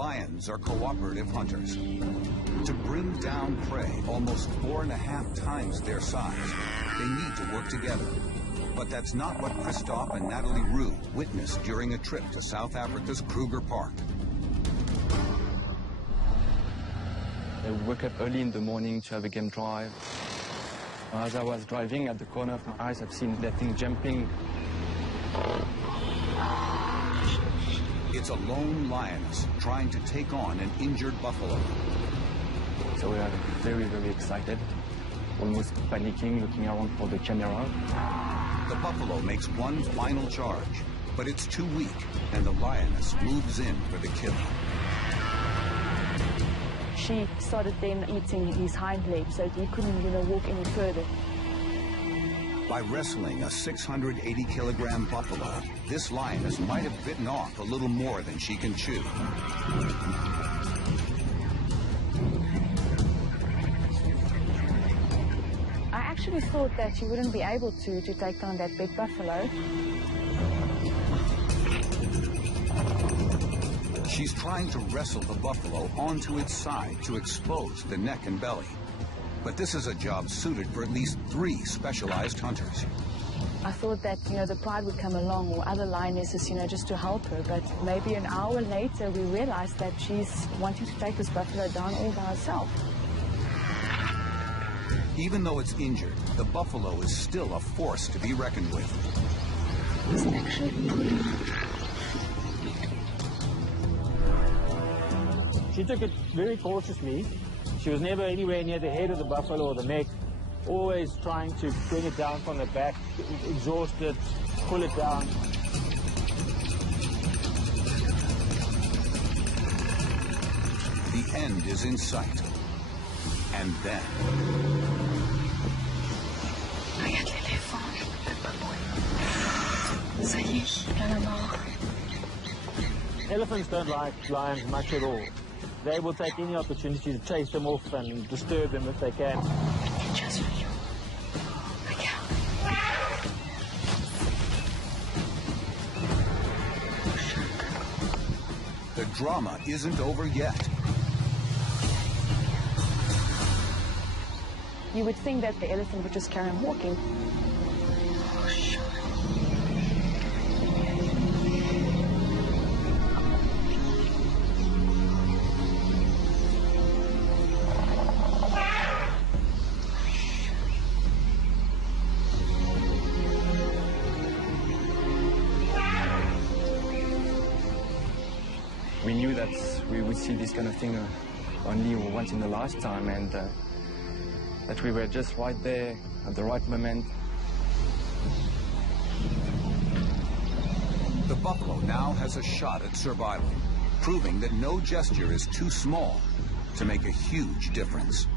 Lions are cooperative hunters. To bring down prey almost 4.5 times their size, they need to work together. But that's not what Christophe and Natalie Roux witnessed during a trip to South Africa's Kruger Park. I woke up early in the morning to have a game drive. As I was driving, at the corner of my eyes, I've seen that thing jumping. It's a lone lioness trying to take on an injured buffalo. So we are very, very excited, almost panicking, looking around for the camera. The buffalo makes one final charge, but it's too weak, and the lioness moves in for the kill. She started then eating his hind leg, so he couldn't, walk any further. By wrestling a 680-kilogram buffalo, this lioness might have bitten off a little more than she can chew. I actually thought that she wouldn't be able to take down that big buffalo. She's trying to wrestle the buffalo onto its side to expose the neck and belly. But this is a job suited for at least 3 specialized hunters. I thought that, the pride would come along or other lionesses, just to help her. But maybe an hour later, we realized that she's wanting to take this buffalo down all by herself. Even though it's injured, the buffalo is still a force to be reckoned with. It's actually pulling. She took it very cautiously. She was never anywhere near the head of the buffalo or the neck, always trying to bring it down from the back, exhaust it, pull it down. The end is in sight. And then... Regarde l'éléphant, le babouin. Ça y est, il en a marre. Elephants don't like lions much at all. They will take any opportunity to chase them off and disturb them if they can. Just for you. The drama isn't over yet. You would think that the elephant would just carry on walking. We knew that we would see this kind of thing only once in a lifetime, and that we were just right there at the right moment. The buffalo now has a shot at survival, proving that no gesture is too small to make a huge difference.